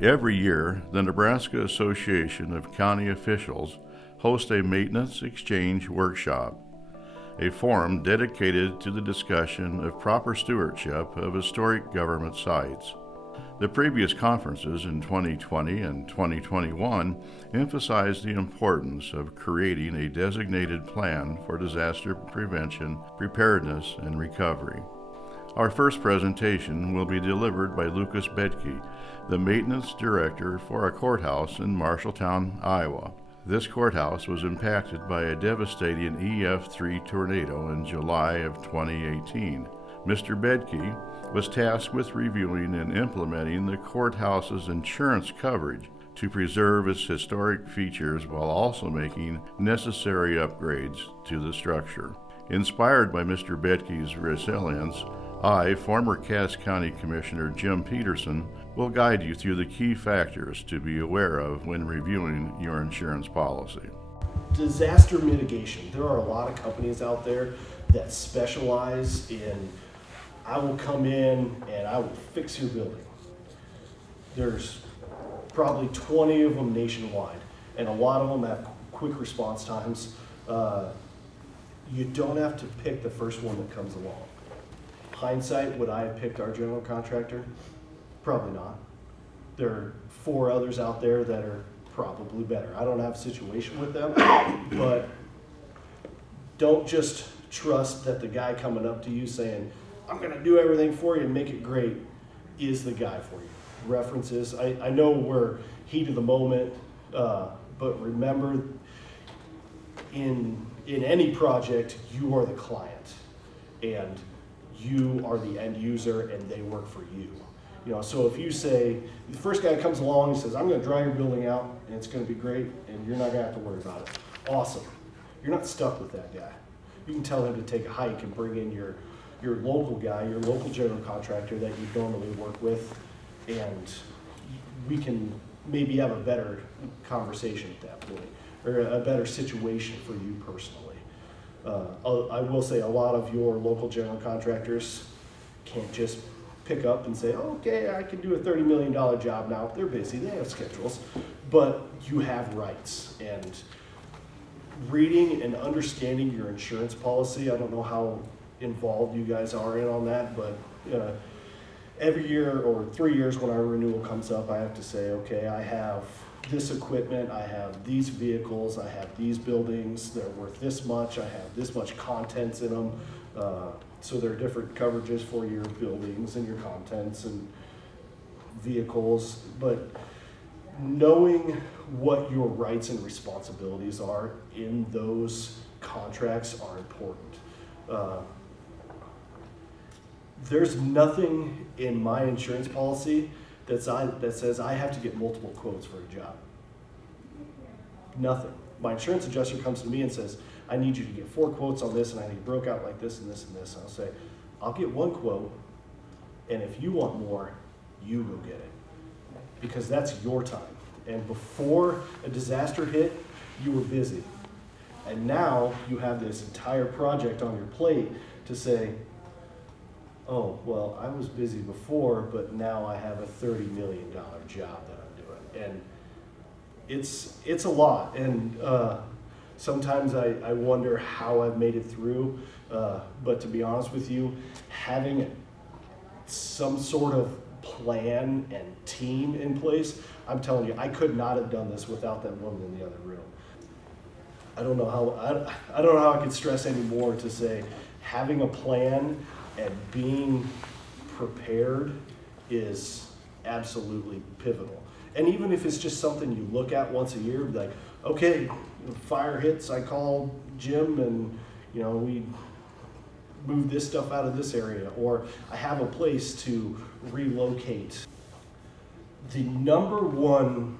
Every year, the Nebraska Association of County Officials hosts a maintenance exchange workshop, a forum dedicated to the discussion of proper stewardship of historic government sites. The previous conferences in 2020 and 2021 emphasized the importance of creating a designated plan for disaster prevention, preparedness, and recovery. Our first presentation will be delivered by Lucas Bedke, the maintenance director for a courthouse in Marshalltown, Iowa. This courthouse was impacted by a devastating EF-3 tornado in July of 2018. Mr. Bedke was tasked with reviewing and implementing the courthouse's insurance coverage to preserve its historic features while also making necessary upgrades to the structure. Inspired by Mr. Bedke's resilience, I, former Cass County Commissioner Jim Peterson, will guide you through the key factors to be aware of when reviewing your insurance policy. Disaster mitigation. There are a lot of companies out there that specialize in, I will come in and I will fix your building. There's probably 20 of them nationwide, and a lot of them have quick response times. You don't have to pick the first one that comes along. Hindsight, would I have picked our general contractor? Probably not. There are 4 others out there that are probably better. I don't have a situation with them, but don't just trust that the guy coming up to you saying, I'm gonna do everything for you and make it great, is the guy for you. References, I know we're heat of the moment, but remember, in any project, you are the client, and you are the end user, and they work for you. You know, so if you say, the first guy comes along and says, I'm gonna dry your building out, and it's gonna be great, and you're not gonna have to worry about it. Awesome. You're not stuck with that guy. You can tell him to take a hike and bring in your local guy, your local general contractor that you normally work with, and we can maybe have a better conversation at that point, or a better situation for you personally. I will say a lot of your local general contractors can't just pick up and say, okay, I can do a $30 million job now. They're busy, they have schedules, but you have rights. And reading and understanding your insurance policy, I don't know how involved you guys are in on that, but every year or 3 years when our renewal comes up, I have to say, okay, I have this equipment, I have these vehicles, I have these buildings, they're worth this much, I have this much contents in them. So there are different coverages for your buildings and your contents and vehicles, but knowing what your rights and responsibilities are in those contracts are important. There's nothing in my insurance policy that says I have to get multiple quotes for a job. Nothing. My insurance adjuster comes to me and says, I need you to get 4 quotes on this, and I need it broke out like this and this and this. And I'll say, I'll get 1 quote, and if you want more, you go get it. Because that's your time. And before a disaster hit, you were busy. And now you have this entire project on your plate to say, oh, well, I was busy before, but now I have a $30 million job that I'm doing. And it's a lot. And sometimes I wonder how I've made it through. But to be honest with you, having some sort of plan and team in place, I'm telling you, I could not have done this without that woman in the other room. I don't know how I could stress any more to say having a plan and being prepared is absolutely pivotal. And even if it's just something you look at once a year, like, okay, fire hits, I call Jim and, you know, we move this stuff out of this area, or I have a place to relocate. The number one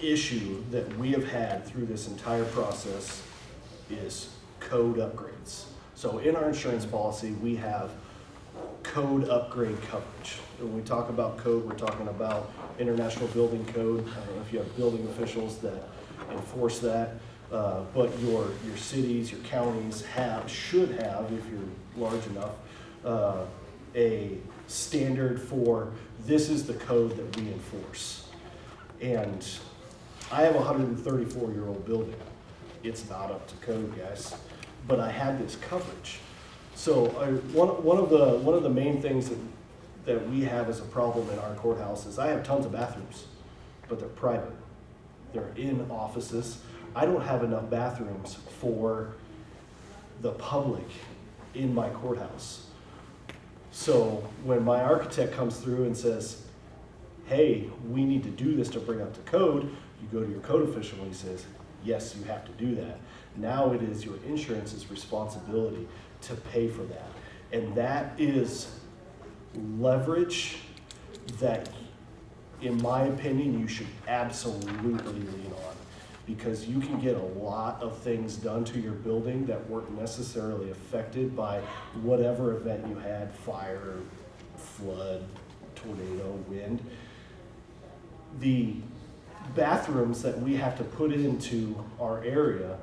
issue that we have had through this entire process is code upgrades. So in our insurance policy, we have code upgrade coverage. When we talk about code, we're talking about International Building Code. I don't know if you have building officials that enforce that, but your cities, your counties should have, if you're large enough, a standard for this is the code that we enforce. And I have a 134-year-old building. It's not up to code, guys, but I have this coverage. So one of the main things that we have as a problem in our courthouse is I have tons of bathrooms, but they're private. They're in offices. I don't have enough bathrooms for the public in my courthouse. So when my architect comes through and says, hey, we need to do this to bring up the code, you go to your code official and he says, yes, you have to do that. Now it is your insurance's responsibility to pay for that. And that is leverage that, in my opinion, you should absolutely lean on, because you can get a lot of things done to your building that weren't necessarily affected by whatever event you had: fire, flood, tornado, wind. The bathrooms that we have to put into our area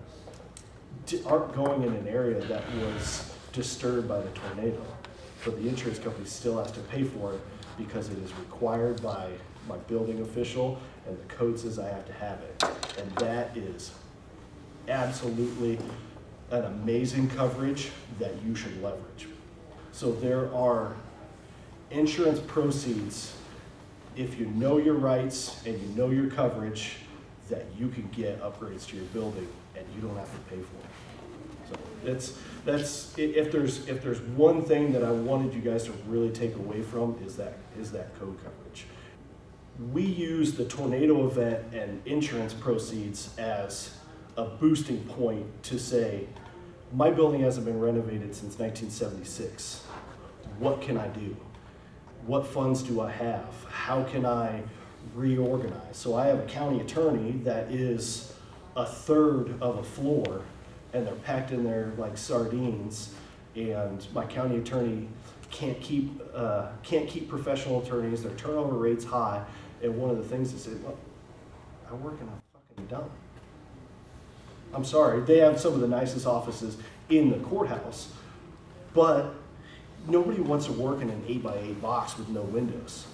aren't going in an area that was disturbed by the tornado, but the insurance company still has to pay for it because it is required by my building official, and the code says I have to have it. And that is absolutely an amazing coverage that you should leverage. So there are insurance proceeds, if you know your rights and you know your coverage, that you can get upgrades to your building and you don't have to pay for it. So that's if there's one thing that I wanted you guys to really take away from is that code coverage. We use the tornado event and insurance proceeds as a boosting point to say, my building hasn't been renovated since 1976. What can I do? What funds do I have? How can I reorganize? So I have a county attorney that is a third of a floor, and they're packed in there like sardines, and my county attorney can't keep professional attorneys. Their turnover rate's high, and one of the things they said, well, I work in a fucking dump. I'm sorry, they have some of the nicest offices in the courthouse, but nobody wants to work in an 8x8 box with no windows,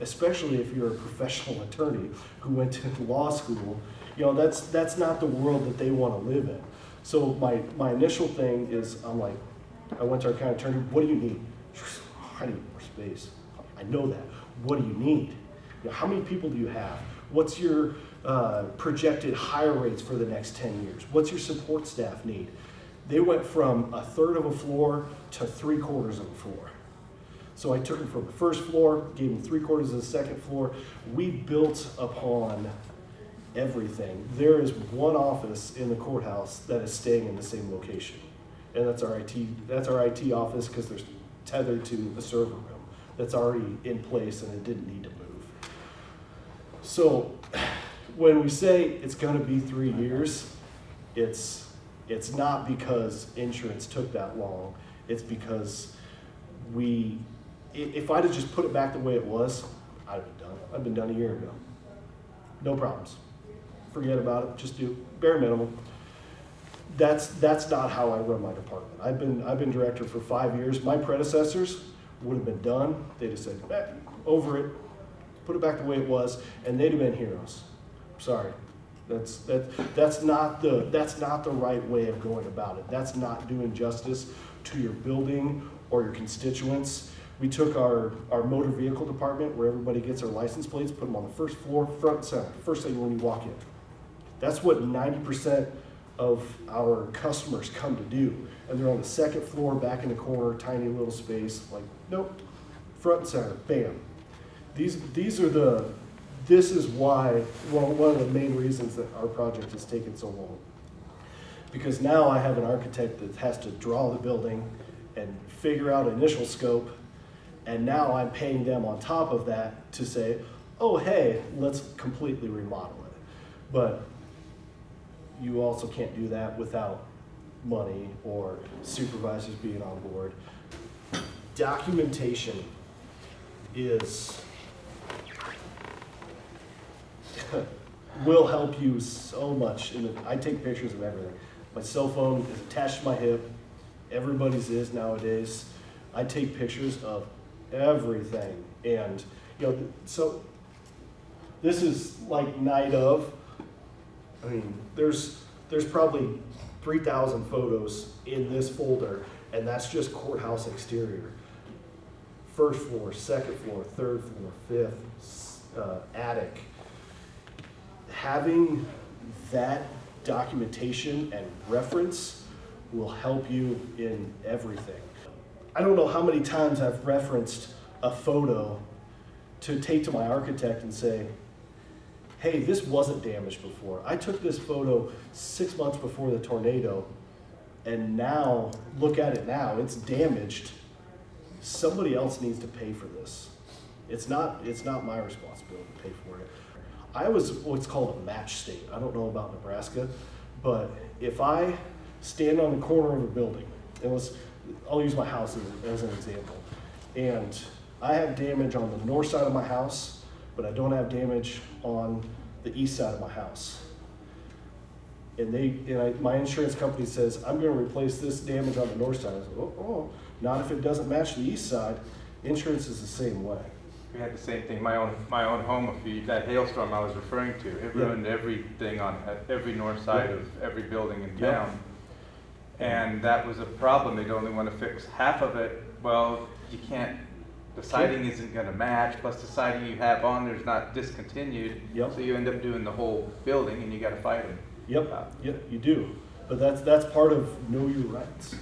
especially if you're a professional attorney who went to law school. You know, that's not the world that they want to live in. So my initial thing is, I went to our county attorney, what do you need? I need more space. I know that. What do you need? You know, how many people do you have? What's your projected hire rates for the next 10 years? What's your support staff need? They went from a third of a floor to 3/4 of a floor. So I took them from the first floor, gave them 3/4 of the second floor. We built upon everything. There is one office in the courthouse that is staying in the same location, and that's our IT office, because they're tethered to a server room that's already in place and it didn't need to move. So when we say it's going to be 3 years, it's not because insurance took that long. It's because if I'd have just put it back the way it was, I'd have been done. I'd been done a year ago. No problems. Forget about it. Just do bare minimum. That's not how I run my department. I've been director for 5 years. My predecessors would have been done. They'd have said, over it, put it back the way it was, and they'd have been heroes. Sorry. That's not the right way of going about it. That's not doing justice to your building or your constituents. We took our motor vehicle department, where everybody gets their license plates, put them on the first floor, front and center, first thing when you walk in. That's what 90% of our customers come to do. And they're on the second floor, back in the corner, tiny little space, like, nope, front and center, bam. This is why, one of the main reasons that our project has taken so long. Because now I have an architect that has to draw the building and figure out initial scope, and now I'm paying them on top of that to say, oh, hey, let's completely remodel it. But you also can't do that without money or supervisors being on board. Documentation will help you so much. I take pictures of everything. My cell phone is attached to my hip. Everybody's is nowadays. I take pictures of everything. And, you know, so this is like night of. I mean, there's probably 3,000 photos in this folder, and that's just courthouse exterior. First floor, second floor, third floor, fifth, attic. Having that documentation and reference will help you in everything. I don't know how many times I've referenced a photo to take to my architect and say, hey, this wasn't damaged before. I took this photo 6 months before the tornado, and now, look at it now, it's damaged. Somebody else needs to pay for this. It's not my responsibility to pay for it. I was what's called a match state. I don't know about Nebraska, but if I stand on the corner of a building, I'll use my house as an example, and I have damage on the north side of my house, but I don't have damage on the east side of my house. And my insurance company says, I'm going to replace this damage on the north side. I said, oh, not if it doesn't match the east side. Insurance is the same way. We had the same thing. My own home, that hailstorm I was referring to, it ruined everything on every north side of every building in town. And that was a problem. They'd only want to fix half of it. Well, you can't. The siding isn't going to match. Plus, the siding you have on there's not discontinued. So you end up doing the whole building, and you got to fight it. Yep, you do. But that's part of know your rights.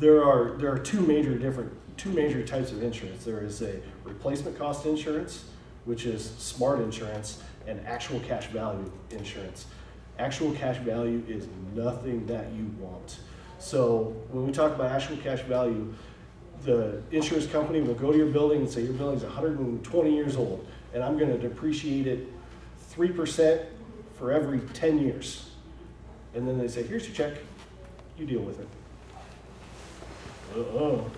There are two major types of insurance. There is a replacement cost insurance, which is smart insurance, and actual cash value insurance. Actual cash value is nothing that you want. So when we talk about actual cash value, the insurance company will go to your building and say your building's 120 years old, and I'm going to depreciate it 3% for every 10 years. And then they say, here's your check, you deal with it. No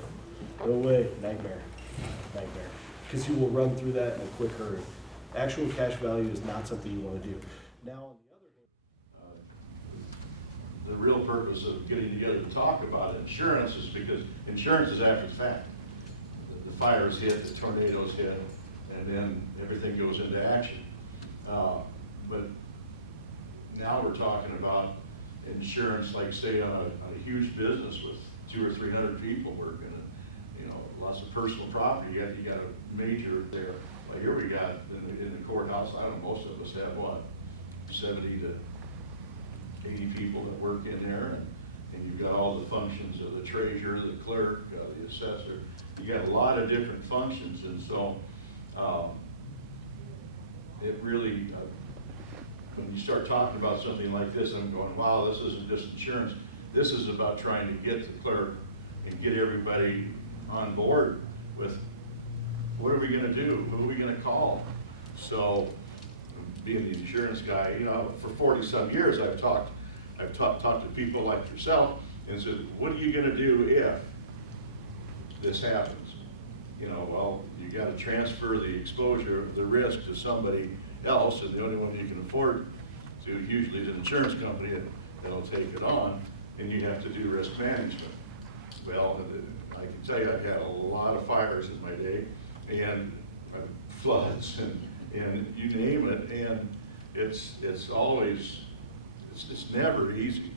way, nightmare. Because you will run through that in a quick hurry. Actual cash value is not something you want to do. Now, on the other hand, the real purpose of getting together to talk about insurance is because insurance is after the fact. The fires hit, the tornadoes hit, and then everything goes into action. But now we're talking about insurance, like say on a huge business with 200 or 300 people working, lots of personal property. You got a major there. Like here we got in the courthouse. I don't know, most of us have what, 70 to 80 people that work in there, and you've got all the functions of the treasurer, the clerk, the assessor. You got a lot of different functions, and so it really, when you start talking about something like this, I'm going, wow, this isn't just insurance. This is about trying to get the clerk and get everybody on board with what are we going to do? Who are we going to call? So, being the insurance guy, for 40-some years, I've talked to people like yourself and said, what are you going to do if this happens? Well, you got to transfer the exposure, the risk to somebody else, and the only one you can afford to usually is an insurance company that'll take it on, and you have to do risk management. Well, I can tell you I've had a lot of fires in my day, and floods, and you name it, and it's never easy.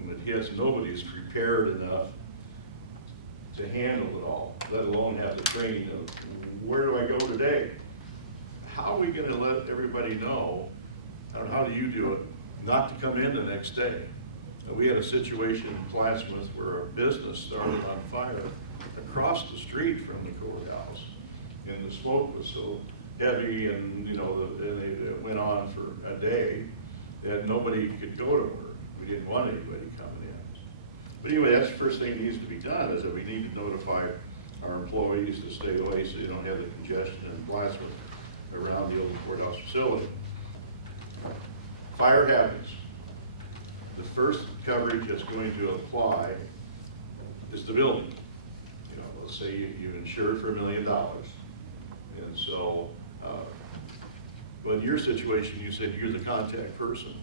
When it hits, nobody's prepared enough to handle it all, let alone have the training of where do I go today? How are we going to let everybody know, or how do you do it, not to come in the next day? We had a situation in Plattsmouth where a business started on fire across the street from the courthouse, and the smoke was so heavy, and it went on for a day that nobody could go to work. We didn't want anybody coming in. But anyway, that's the first thing that needs to be done, is that we need to notify our employees to stay away so you don't have the congestion in Plattsmouth around the old courthouse facility. Fire happens. The first coverage that's going to apply is the building. Let's say you insured for $1 million. And so, but in your situation, you said you're the contact person.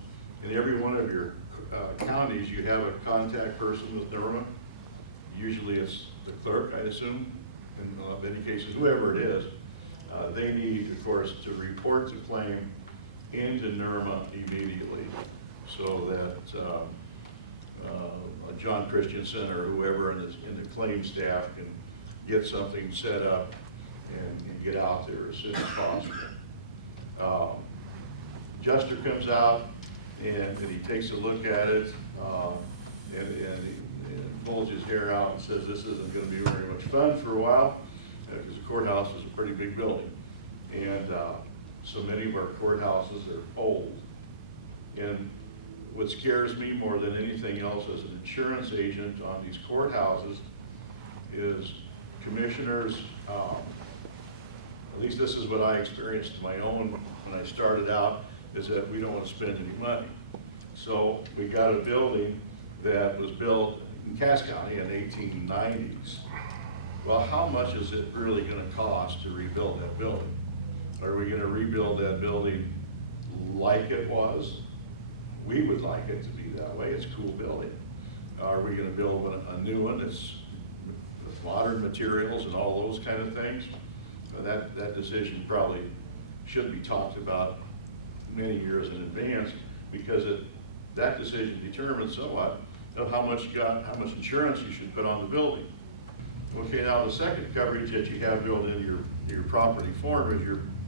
In every one of your counties, you have a contact person with NERMA. usually it's the clerk, I assume, in many cases, whoever it is, they need, of course, to report the claim into NERMA immediately, so that John Christensen or whoever in the claim staff can get something set up and get out there as soon as possible. Juster comes out and he takes a look at it and he pulls his hair out and says this isn't going to be very much fun for a while, because the courthouse is a pretty big building, and so many of our courthouses are old. And what scares me more than anything else as an insurance agent on these courthouses is commissioners, at least this is what I experienced in my own when I started out, is that we don't want to spend any money. So we got a building that was built in Cass County in the 1890s. Well, how much is it really going to cost to rebuild that building? Are we going to rebuild that building like it was? We would like it to be that way. It's a cool building. Are we going to build a new one that's with modern materials and all those kind of things? That decision probably should be talked about many years in advance, because that decision determines somewhat of how much insurance you should put on the building. Okay, now the second coverage that you have built into your property form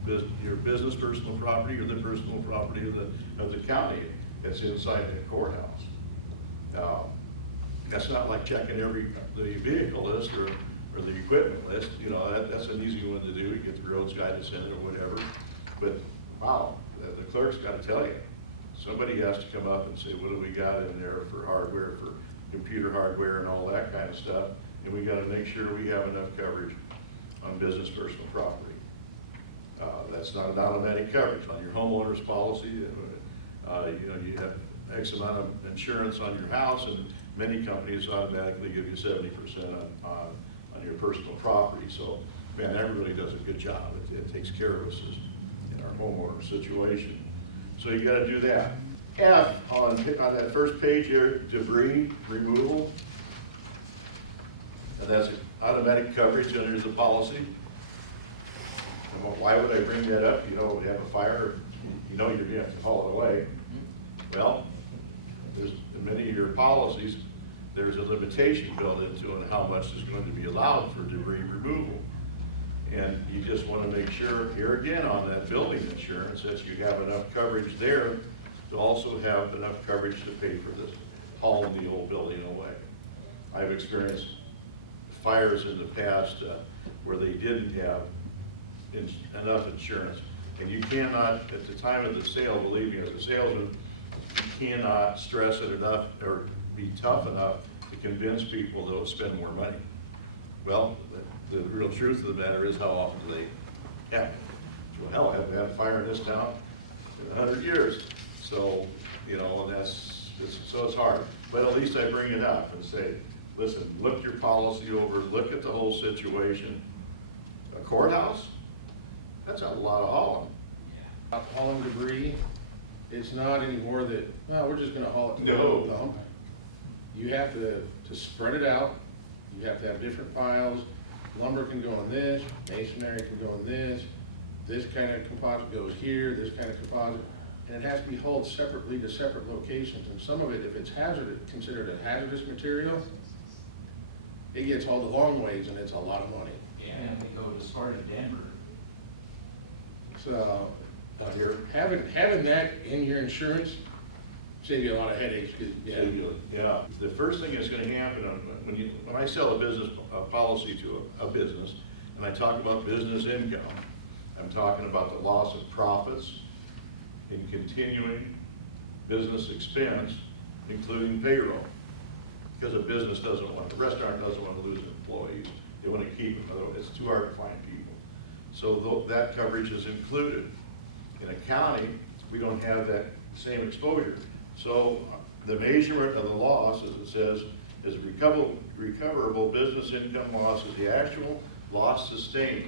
is your business personal property or the personal property of the county that's inside that courthouse. That's not like checking the vehicle list or the equipment list. You know, that's an easy one to do. You get the roads guy to send it or whatever. But wow, the clerk's got to tell you. Somebody has to come up and say, what do we got in there for hardware, for computer hardware and all that kind of stuff. And we got to make sure we have enough coverage on business personal property. That's not an automatic coverage. On your homeowner's policy, you you have X amount of insurance on your house, and many companies automatically give you 70% on your personal property. So, man, that really does a good job. It takes care of us in our homeowner situation. So you got to do that. F, on that first page here, debris removal. And that's automatic coverage under the policy. And why would I bring that up? You know, we have a fire, you know you're going to have to haul it away. Well, there's in many of your policies, there's a limitation built into it on how much is going to be allowed for debris removal. And you just want to make sure, here again on that building insurance, that you have enough coverage there to also have enough coverage to pay for this, hauling the old building away. I've experienced fires in the past where they didn't have enough insurance. And you cannot, at the time of the sale, believe me, as a salesman, you cannot stress it enough or be tough enough to convince people to spend more money. Well, the real truth of the matter is, how often do they happen? Well, hell, I haven't had a fire in this town in 100 years. So, you know, so it's hard. But at least I bring it up and say, listen, look your policy over, look at the whole situation. A courthouse? That's a lot of hauling. Hauling debris, it's not anymore that, well, we're just gonna haul it to the No. dump. You have to spread it out. You have to have different piles. Lumber can go in this, masonry can go in this kind of composite goes here, this kind of composite. And it has to be hauled separately to separate locations. And some of it, if it's considered a hazardous material, it gets hauled a long ways and it's a lot of money. Yeah, and they go as far as Denver. So, Out here. having that in your insurance save you a lot of headaches. Yeah. The first thing that's going to happen when I sell a policy to a business, and I talk about business income, I'm talking about the loss of profits in continuing business expense, including payroll. Because a business restaurant doesn't want to lose employees. They want to keep them. It's too hard to find people. So that coverage is included. In a county, we don't have that same exposure. So the measurement of the loss, as it says, is recoverable business income loss is the actual loss sustained.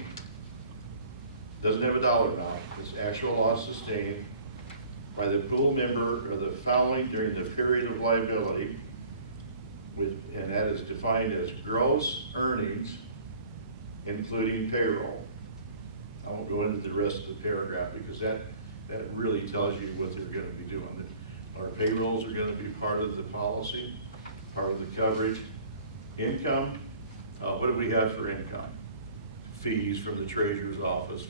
Doesn't have a dollar amount. It's actual loss sustained by the pool member or the following during the period of liability, and that is defined as gross earnings, including payroll. I won't go into the rest of the paragraph because that really tells you what they're gonna be doing. Our payrolls are gonna be part of the policy, part of the coverage. Income, what do we have for income? Fees from the treasurer's office,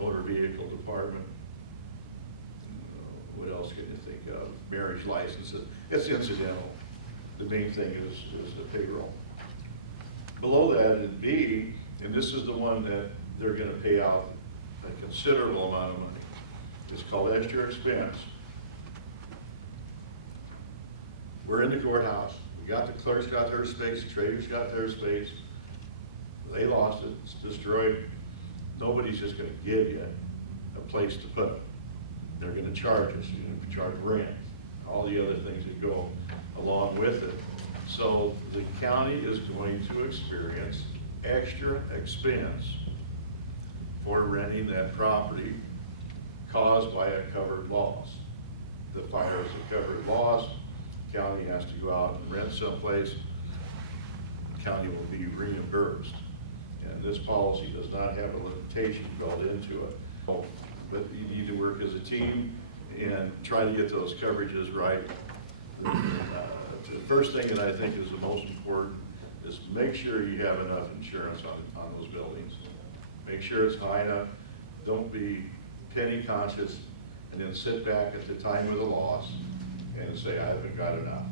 motor vehicle department. What else can you think of? Marriage licenses. It's incidental. The main thing is the payroll. Below that in B, and this is the one that they're gonna pay out a considerable amount of money. It's called extra expense. We're in the courthouse. We got the clerks got their space, the treasurers got their space. They lost it, it's destroyed. Nobody's just gonna give you a place to put it. They're gonna charge us, you're gonna charge rent, all the other things that go along with it. So the county is going to experience extra expense for renting that property caused by a covered loss. The fire is a covered loss, county has to go out and rent someplace, the county will be reimbursed. And this policy does not have a limitation built into it. But you need to work as a team and try to get those coverages right. The first thing that I think is the most important is make sure you have enough insurance on those buildings. Make sure it's high enough. Don't be penny conscious and then sit back at the time of the loss and say, I haven't got enough.